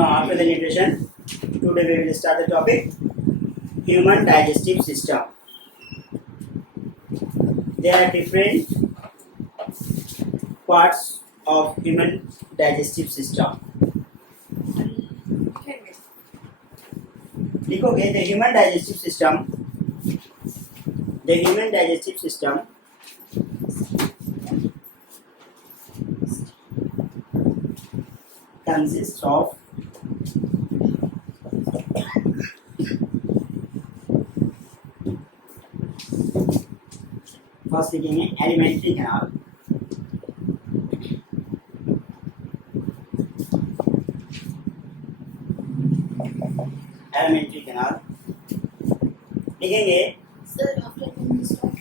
Now, after the nutrition, today we will start the topic human digestive system. There are different parts of human digestive system. लिखोगे the human digestive system. The human digestive system consists of first लिखेंगे alimentary canal. Alimentary canal लिखेंगे. Sir, after this talk,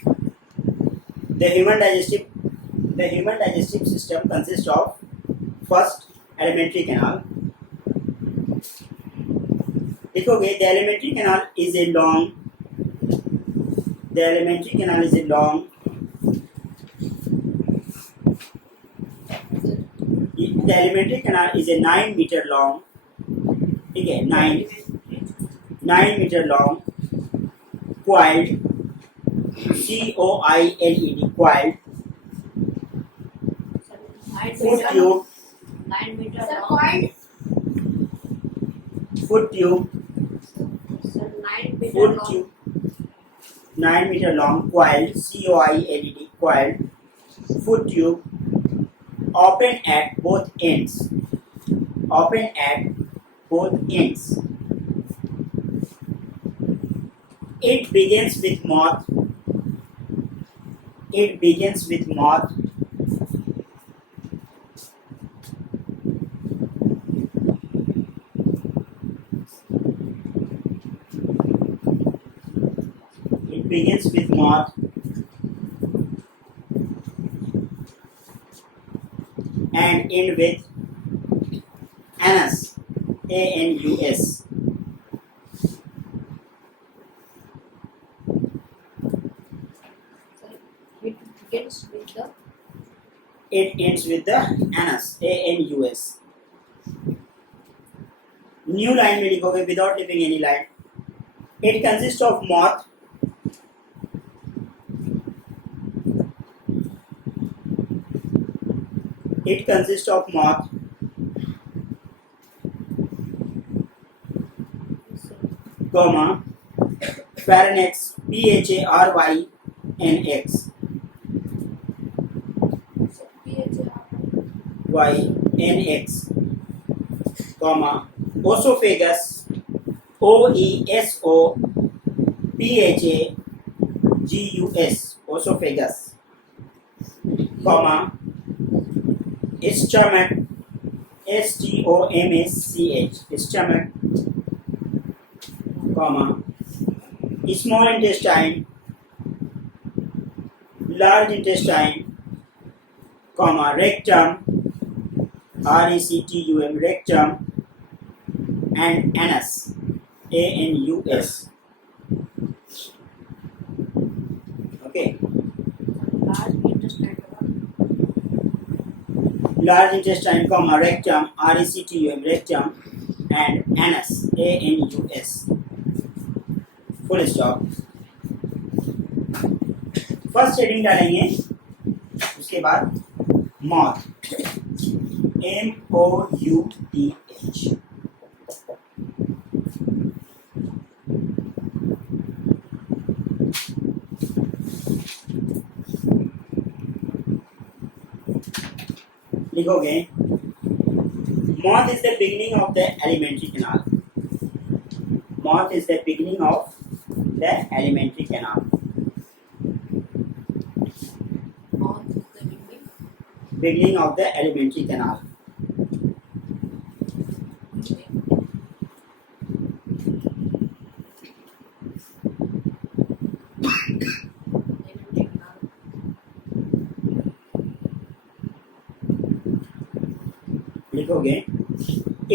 The human digestive system consists of first alimentary canal. लिखोगे the alimentary canal is a long. The alimentary canal is a long. The alimentary canal is a 9 meter long. ठीक है, 9 meter long, coiled, coiled, coiled, foot tube, 9 meter Sir, long. coiled. foot tube, Sir, 9 meter foot long. tube, 9 meter long, coiled, coiled, coiled, foot tube, open at both ends, open at both ends. It begins with moth. It begins with moth. It begins with moth and end with anus. A-N-U-S. Sir, it begins with the It ends with the anus. A-N-U-S. New line में लिखोगे without leaving any line. It consists of moth. It consists of moth, comma, pharynx, P-H-A-R-Y-N-X, Y-N-X, comma, oesophagus, O-E-S-O-P-H-A-G-U-S, oesophagus, comma, stomach, S-T-O-M-A-C-H, stomach, comma, small intestine, large intestine, comma, rectum, R-E-C-T-U-M, rectum, and anus, A-N-U-S. Okay. large intestine. Large intestine, comma, rectum, R-E-C-T-U-M, rectum, and anus, A-N-U-S. Full stop. First heading डालेंगे, उसके बाद moth, M-O-U-T-H. लिखोगे moth is the beginning of the alimentary canal. Moth is the beginning of the alimentary canal. Mouth is the beginning. Beginning of the alimentary canal. लिखोगे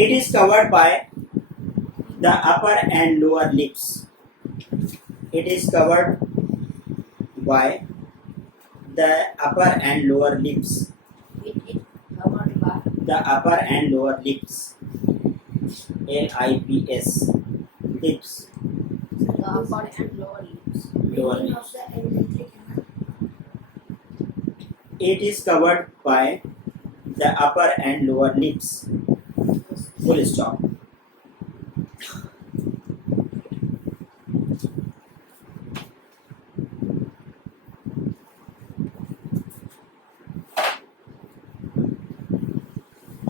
it is covered by the upper and lower lips. It is covered by the upper and lower lips. It is covered by The upper and lower lips. LIPS, lips, The upper and lower lips. lower Meaning lips. of the alimentary canal. It is covered by the upper and lower lips. Full stop.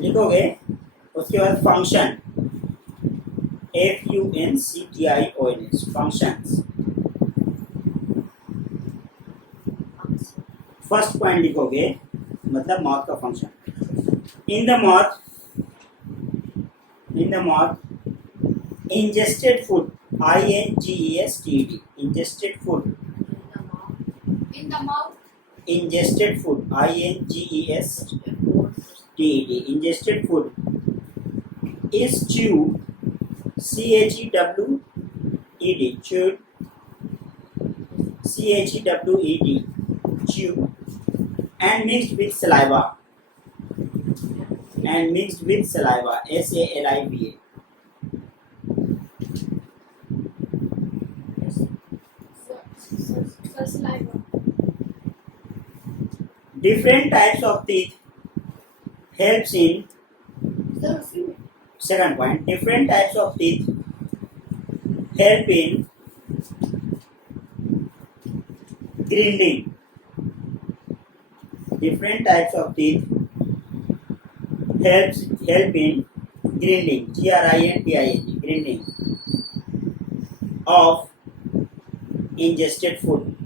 लिखोगे उसके बाद function FUNCTIONS functions. First point लिखोगे मतलब माउथ का function. In the mouth ingested food, INGESTED, ingested food, In the mouth. ingested food, INGESTED, ingested food is chewed, CHEWED, chewed, CHEWED, chewed, and mixed with saliva, SALIVA. Saliva. Different types of teeth helps in. Second point, different types of teeth help in grinding. Different types of teeth help in grinding, GRINDING, grinding of ingested food.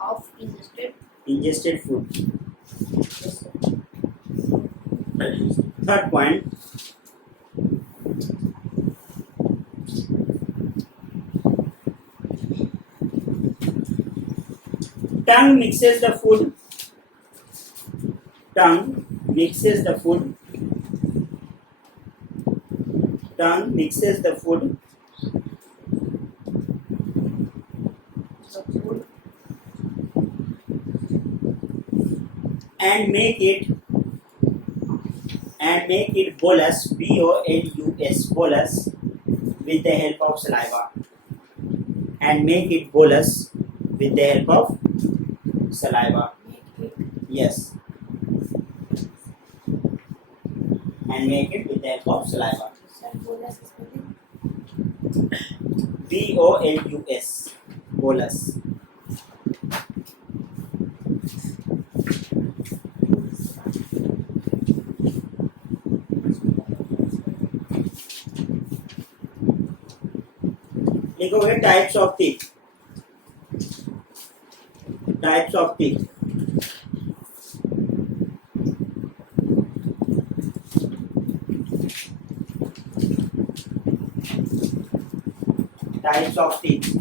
Of Ingested food. Third point, tongue mixes the food. Tongue mixes the food and make it bolus, BOLUS, bolus, with the help of saliva. And make it bolus with the help of saliva. Yes. And make it with the help of saliva. BOLUS, bolus. लिखोगे types of teeth. Types of teeth. Types of teeth.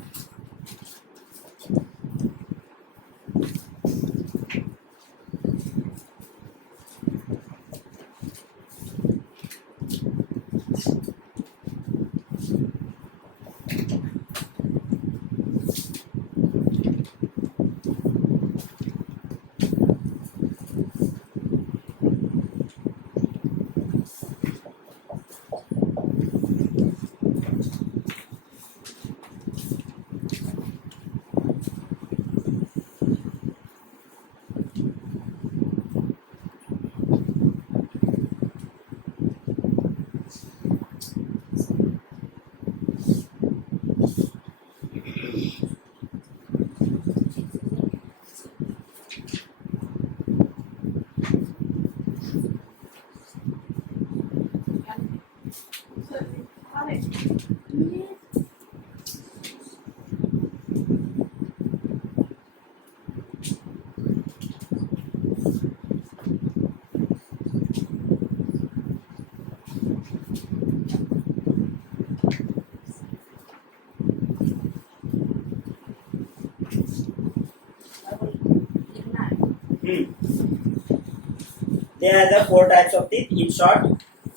There are the 4 types of teeth. In short,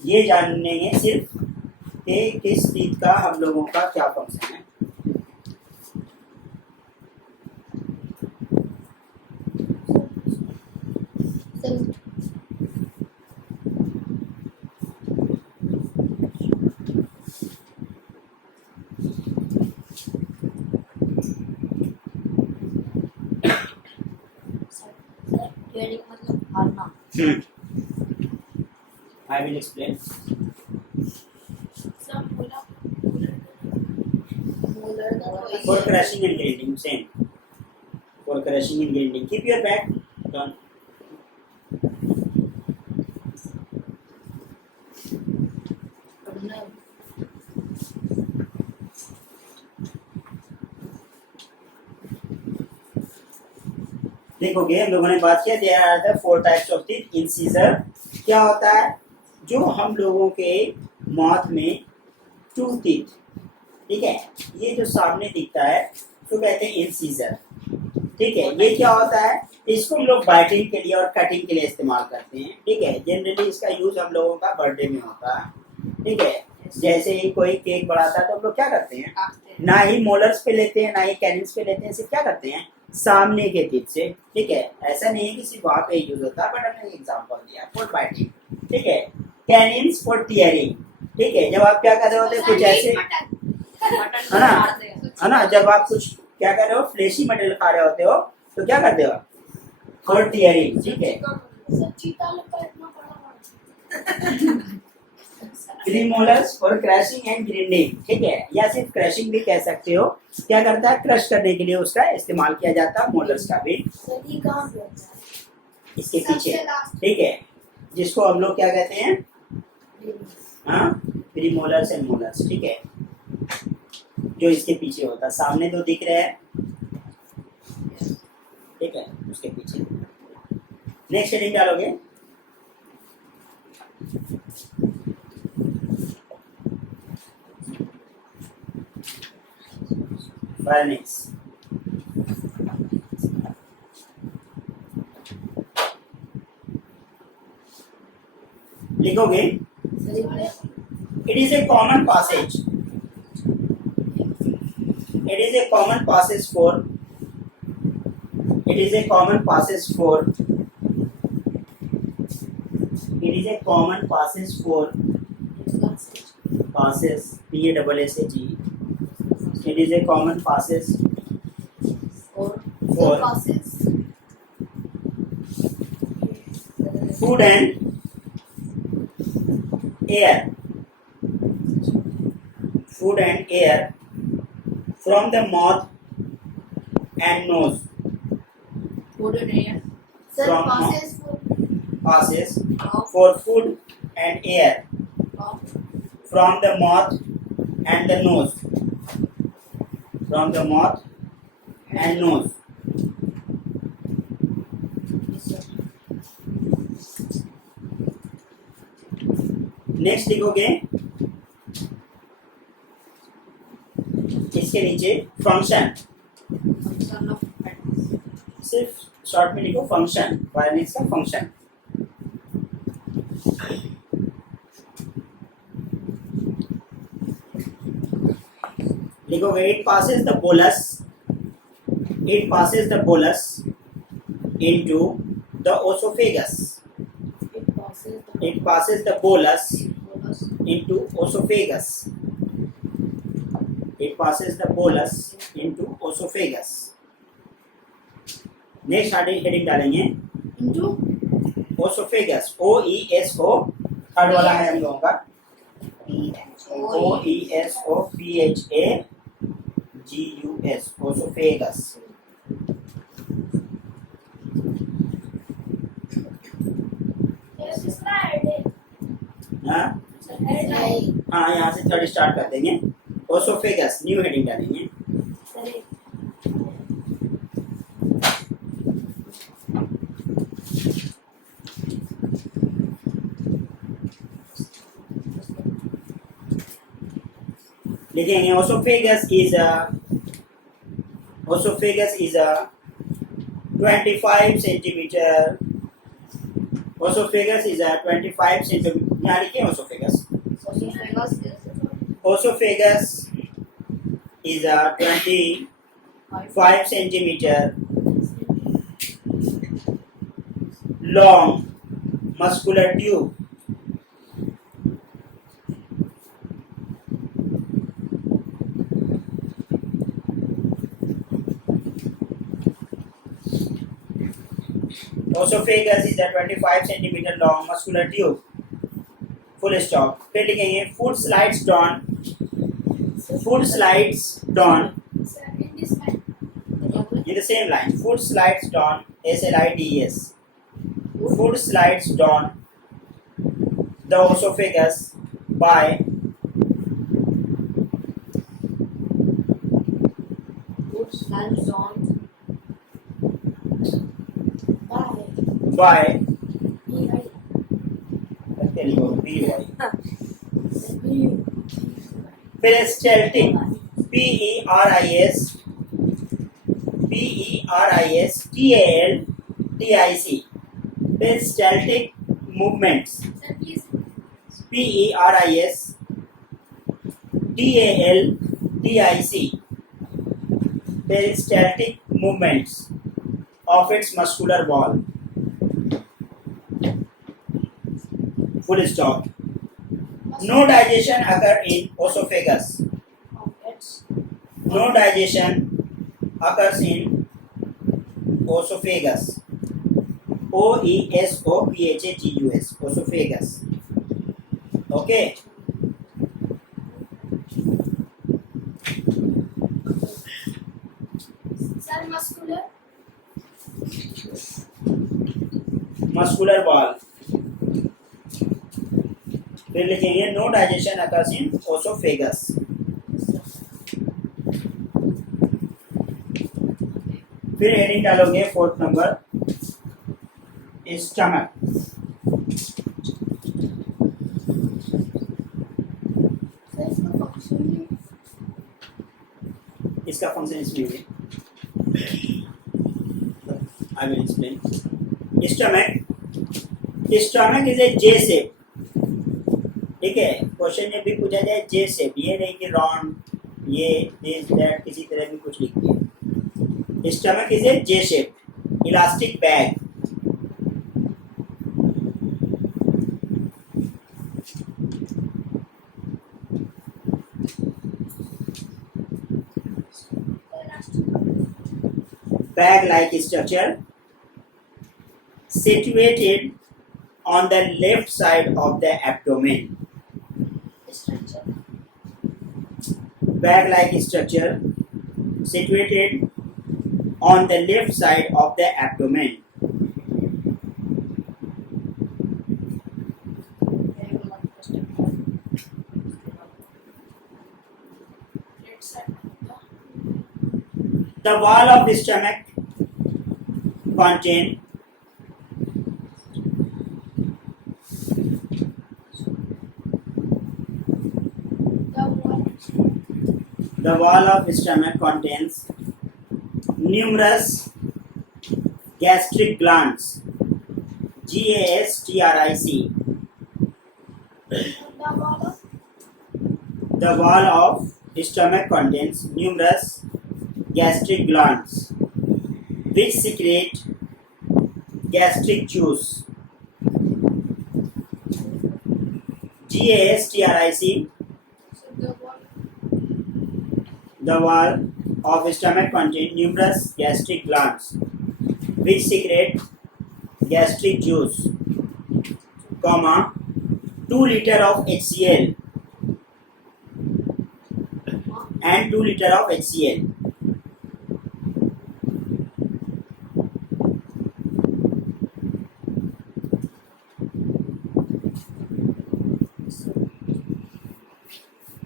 ये जानेंगे सिर्फ कि किस teeth का हम लोगों का क्या फंक्शन है. Getting मतलब हारना. I will explain. सब बोला. For crushing and grinding, same. For crushing and grinding, keep your back done. देखोगे हम लोगों ने बात किया there are the 4 types of teeth incisor. क्या होता है जो हम लोगों के माउथ में 2 टीथ, ठीक है, ये जो सामने दिखता है तो कहते हैं इंसीजर. ठीक है, ये क्या होता है, इसको हम लोग बाइटिंग के लिए और कटिंग के लिए इस्तेमाल करते हैं. ठीक है, जनरली इसका यूज हम लोगों का बर्थडे में होता है. ठीक है, जैसे ही कोई केक बढ़ाता है तो हम लोग क्या करते हैं, ना ही मोलर्स पे लेते हैं ना ही कैनिन्स पे लेते हैं, सिर्फ क्या करते हैं सामने के टीथ से. ठीक है, ऐसा नहीं है कि सिर्फ वहाँ पे यूज होता है, बट हमने एग्जांपल दिया फॉर बाइटिंग. ठीक है, कैनिन्स फॉर टीयरिंग. ठीक है, जब आप क्या कर रहे होते हैं कुछ ऐसे, है ना, जब आप कुछ क्या कर रहे हो फ्लेशी मटेरियल खा रहे होते हो तो क्या करते हो फॉर टीयरिंग. ठीक है, premolars for crashing and grinding. ठीक है, या सिर्फ क्रैशिंग भी कह सकते हो. क्या करता है, क्रश करने के लिए उसका इस्तेमाल किया जाता है. मोलर्स का भी इसके पीछे. ठीक है, जिसको हम लोग क्या कहते हैं, हाँ, प्रीमोलर्स एंड मोलर्स. ठीक है, जो इसके पीछे होता है, सामने तो दिख रहे हैं. ठीक है, उसके पीछे. नेक्स्ट हेडिंग डालोगे, फायरनेस. लिखोगे, it is a common passage. It is a common passage for. It is a common passage for. It is a common passage for. Passes. P-A-S-S-A-G. It is a common passage for food and air. Food and air from the mouth and nose. Food and air. From passes passes for food and air from the mouth and the nose. From the mouth and nose. Next लिखोगे इसके नीचे फंक्शन. सिर्फ शॉर्ट में लिखो फंक्शन. वायरनेस का फंक्शन. लिखोगे it passes the bolus. It passes the bolus into the esophagus. It passes the bolus into esophagus. It passes the bolus into esophagus. Next heading डालेंगे into esophagus. O-E-S-O थर्ड वाला है हम लोगों का. O-E-S-O-P-H-A-G-U-S esophagus. हाँ हाँ, यहाँ से थर्ड स्टार्ट कर देंगे. esophagus न्यू हेडिंग डालेंगे. लिखेंगे esophagus is a 25 centimeter. Esophagus is a 25 centimeter. यहाँ लिखिए esophagus. Esophagus is a 25 centimeter long muscular tube. Oesophagus is a 25 centimetre long muscular tube, full stop. फिर लिखेंगे food slides down, food slides down Sir, in this line. in the same line, food slides down, SLIDES, food slides down the esophagus by Food slides on. by B-I. peristaltic, peristaltic peristaltic movements, Sir, please. peristaltic peristaltic movements of its muscular wall, full stop. No digestion occur in esophagus. No digestion occurs in esophagus. OESOPHAGUS, esophagus. Okay. Sir, muscular. Muscular wall. फिर लिखेंगे no digestion occurs in oesophagus. फिर heading डालोगे 4th number stomach. इसका function इसमें है, I will explain. Stomach is a J shape, ठीक है। क्वेश्चन में भी पूछा जाए जे शेप, ये नहीं कि राउंड, ये दिस दैट किसी तरह भी कुछ लिख दिया। Stomach is a J shape elastic bag. Bag like structure situated on the left side of the abdomen. Structure. Bag like structure situated on the left side of the abdomen. The wall of the stomach contain the wall of stomach contains numerous gastric glands, GASTRIC. The wall of stomach contains numerous gastric glands which secrete gastric juice. GASTRIC. The wall of stomach contains numerous gastric glands which secrete gastric juice, comma 2 liter of HCl and 2 liter of HCl.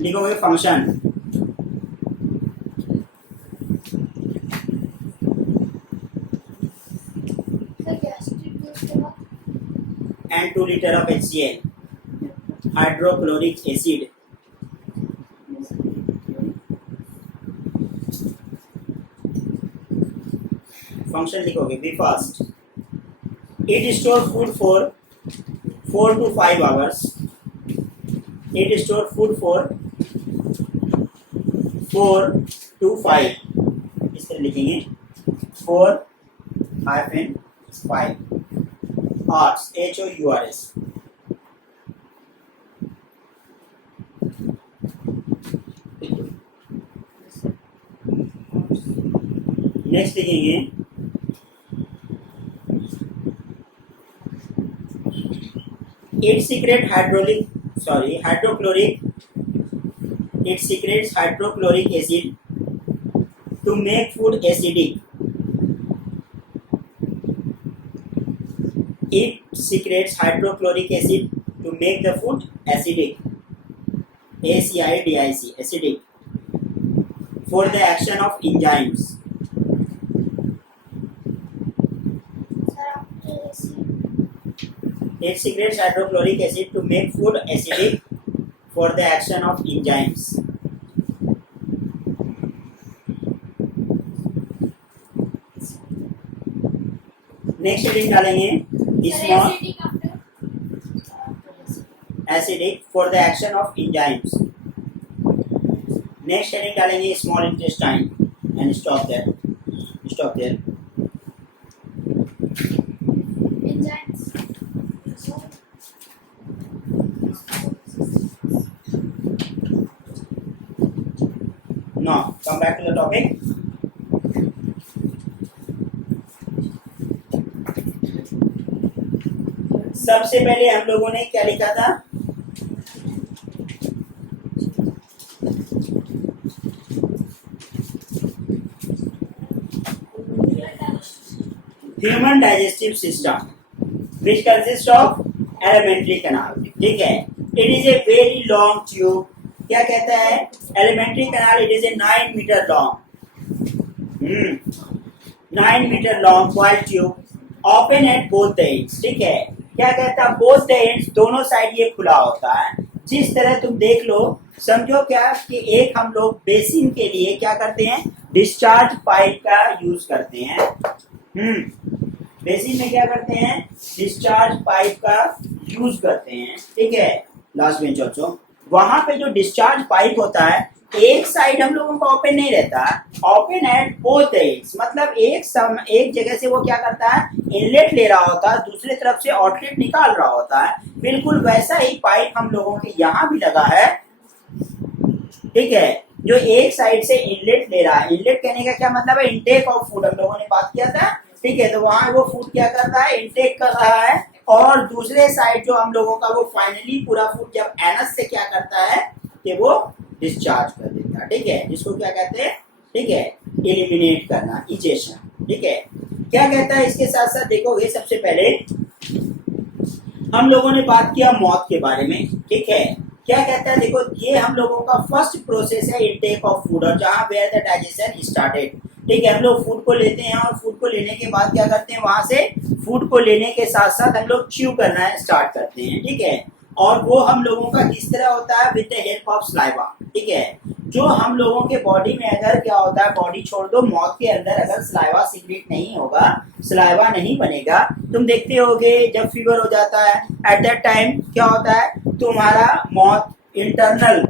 लिखोगे function and 2 liter of HCl, hydrochloric acid. Function लिखोगे be fast. It store food for 4 to 5 hours. It store food for 4 to 5, इस तरह लिखेंगे 4-5 hours, HOURS. Next लिखेंगे it secretes hydrochloric acid to make food acidic. It secretes hydrochloric acid to make the food acidic. ACIDIC, acidic. For the action of enzymes. It secretes hydrochloric acid to make food acidic for the action of enzymes. Next heading डालेंगे small acidic for the action of enzymes. Next heading डालेंगे small intestine and stop there. Enzymes. Now come back to the topic. सबसे पहले हम लोगों ने क्या लिखा था? Human digestive system which consist of alimentary canal. ठीक है, it is a very long tube. क्या कहता है? Alimentary canal. It is a 9 metre long 9 metre long wide tube open at both the ends. ठीक है, क्या कहता है? बोथ द एंड्स, दोनों साइड ये खुला होता है. जिस तरह तुम देख लो, समझो क्या कि एक हम लोग बेसिन के लिए क्या करते हैं? डिस्चार्ज पाइप का यूज करते हैं. बेसिन में क्या करते हैं? डिस्चार्ज पाइप का यूज करते हैं. ठीक है, लास्ट बेंच ऑल्सो. वहां पे जो डिस्चार्ज पाइप होता है, एक साइड हम लोगों का ओपन नहीं रहता, ओपन एट बोथ एंड्स. मतलब एक जगह से वो क्या करता है? इनलेट ले रहा होता है, दूसरी तरफ से आउटलेट निकाल रहा होता है. बिल्कुल वैसा ही पाइप हम लोगों के यहाँ भी लगा है. ठीक है, जो एक साइड से इनलेट ले रहा है. इनलेट कहने का क्या मतलब है? Intake of food. हम लोगों ने बात किया था. ठीक है, तो वहां वो फूड क्या कर रहा है? इनटेक कर रहा है. और दूसरे साइड जो हम लोगों का वो फाइनली पूरा फूड जब एनस से क्या करता है कि वो डिस्चार्ज कर देता है. ठीक है, जिसको क्या कहते हैं? ठीक है, एलिमिनेट करना, इजेशन. ठीक है, क्या कहता है? इसके साथ साथ देखोगे, सबसे पहले हम लोगों ने बात किया मौत के बारे में. ठीक है, क्या कहता है? देखो, ये हम लोगों का फर्स्ट प्रोसेस है इनटेक ऑफ फूड, और जहां वेयर द डाइजेशन स्टार्टेड. ठीक है, हम लोग फूड को लेते हैं और फूड को लेने के बाद क्या करते हैं? वहां से फूड को लेने के साथ साथ हम लोग च्यू करना स्टार्ट करते हैं. ठीक है, और वो हम लोगों का किस तरह होता है? With the help of saliva. ठीक है, जो हम लोगों के बॉडी में अगर क्या होता है? बॉडी छोड़ दो, मौत के अंदर अगर सलाइवा सीक्रेट नहीं होगा, सलाइवा नहीं बनेगा, तुम देखते होगे जब फीवर हो जाता है, एट दैट टाइम क्या होता है? तुम्हारा मौत इंटरनल,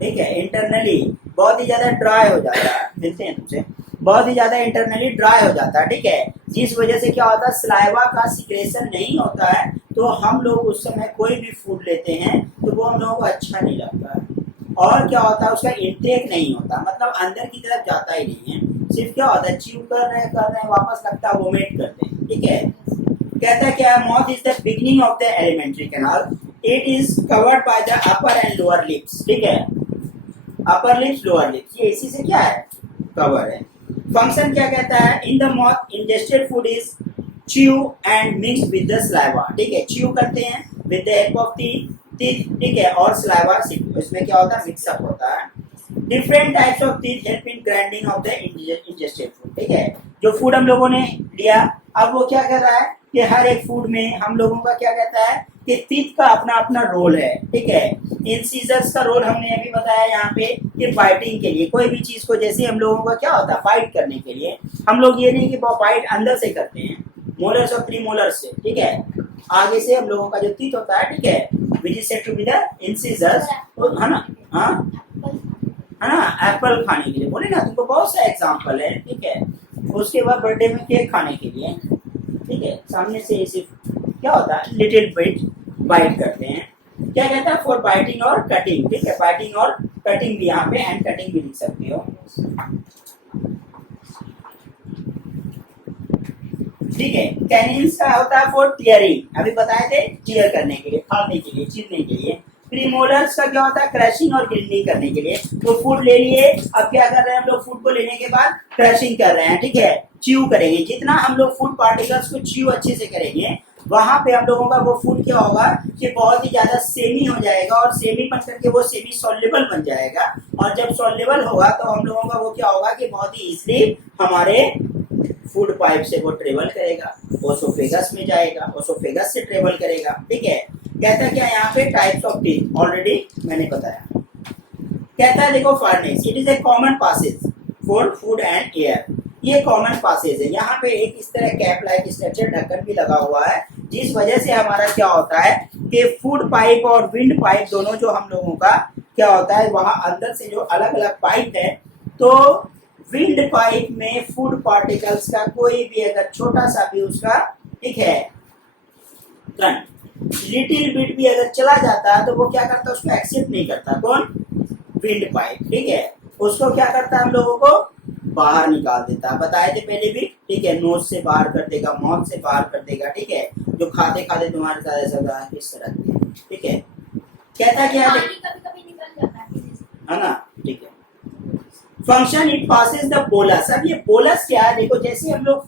ठीक है, इंटरनली बहुत ही ज्यादा ड्राई हो जाता है. मिलते हैं तुमसे. बहुत ही ज्यादा इंटरनली ड्राई हो जाता है. ठीक है, जिस वजह से क्या होता है? सलाइवा का सिक्रेशन नहीं होता है, तो हम लोग उस समय कोई भी फूड लेते हैं तो वो हम लोगों को अच्छा नहीं लगता है. और क्या होता है? उसका इंटेक नहीं होता, मतलब अंदर की तरफ जाता ही नहीं है. सिर्फ क्या होता है? च्यू कर रहे हैं, वापस लगता है वोमिट करते हैं. ठीक है, कहता है क्या? Mouth is the beginning of the elementary canal. It is covered by the upper and lower lips. ठीक है, अपर लिप्स, लोअर लिप्स, ये इसी से क्या है? कवर है. फंक्शन क्या कहता है? In the mouth ingested food is chew and mix with the saliva. ठीक है, च्यू करते हैं with the help of teeth. ठीक है, और सलाइवा इसमें क्या होता है? मिक्सअप होता है. Different types of teeth help in grinding of the ingested food. ठीक है, जो फूड हम लोगों ने लिया, अब वो क्या कर रहा है कि हर एक फूड में हम लोगों का क्या कहता है कि टीथ का अपना अपना रोल है. ठीक है, इंसिजर्स का रोल हमने अभी बताया यहाँ पे कि बाइटिंग के लिए. कोई भी चीज को जैसे हम लोगों का क्या होता है? बाइट करने के लिए. हम लोग ये नहीं कि बाइट अंदर से करते हैं, मोलर्स और प्रीमोलर्स से. ठीक है, आगे से हम लोगों का जो टीथ होता है, ठीक है, which is said to be the incisors, है ना? हाँ, है ना? एप्पल खाने के लिए बोले ना, तुमको बहुत सा एग्जाम्पल है. ठीक है, उसके बाद बर्थडे में केक खाने के लिए. ठीक है, सामने से सिर्फ क्या होता है? लिटिल बिट बाइट करते हैं. क्या कहता है? फॉर बाइटिंग और कटिंग. ठीक है, बाइटिंग और कटिंग भी यहाँ पे एंड कटिंग भी लिख सकते हो. ठीक है। कैनिन्स का होता है फॉर टीयरिंग, अभी बताए थे, टीयर करने के लिए, फाड़ने के लिए, चीरने के लिए। प्रीमोलर्स का क्या होता है, क्रशिंग और ग्राइंडिंग करने के लिए। तो फूड ले लिए, अब क्या कर रहे हैं हम लोग, फूड को लेने के बाद क्रशिंग कर रहे हैं, ठीक है, च्यू करेंगे। जितना हम लोग फूड पार्टिकल्स को च्यू अच्छे से करेंगे, वहां पे हम लोगों का वो फूड क्या होगा कि बहुत ही ज्यादा सेमी हो जाएगा, और सेमी बन करके वो सेमी सॉल्युबल बन जाएगा। और जब सॉल्युबल होगा तो हम लोगों का वो क्या होगा कि बहुत ही इजीली हमारे फूड पाइप से वो ट्रेवल करेगा, ओसोफेगस में जाएगा, ओसोफेगस से ट्रेवल करेगा, ठीक है। कहता है क्या यहाँ पे, टाइप्स ऑफ टीथ, ऑलरेडी मैंने बताया। कहता है देखो, pharynx it is a common passage for food and air. ये कॉमन पासेज है, यहाँ पे एक इस तरह कैप लाइक स्ट्रक्चर, ढक्कन भी लगा हुआ है, जिस वजह से हमारा क्या होता है कि फूड पाइप और विंड पाइप दोनों जो हम लोगों का क्या होता है, वहां अंदर से जो अलग अलग पाइप है, तो विंड पाइप में फूड पार्टिकल्स का कोई भी अगर छोटा सा भी उसका, ठीक है, कण, लिटिल बिट भी अगर चला जाता है तो वो क्या करता है, उसको एक्सेप्ट नहीं करता। कौन, विंड पाइप, ठीक है, उसको क्या करता है, हम लोगों को बाहर निकाल देता है। बताए थे पहले भी, ठीक है, नोज से बाहर कर देगा, माउथ से बाहर कर देगा, ठीक है, जो खाते खाते तुम्हारे साथ ऐसा इस तरह के, ठीक है। कहता क्या है, कभी-कभी निकल जाता है ना, ठीक है। Function, it passes the bolus. अब ये बोलस क्या है, देखो जैसे हम लोग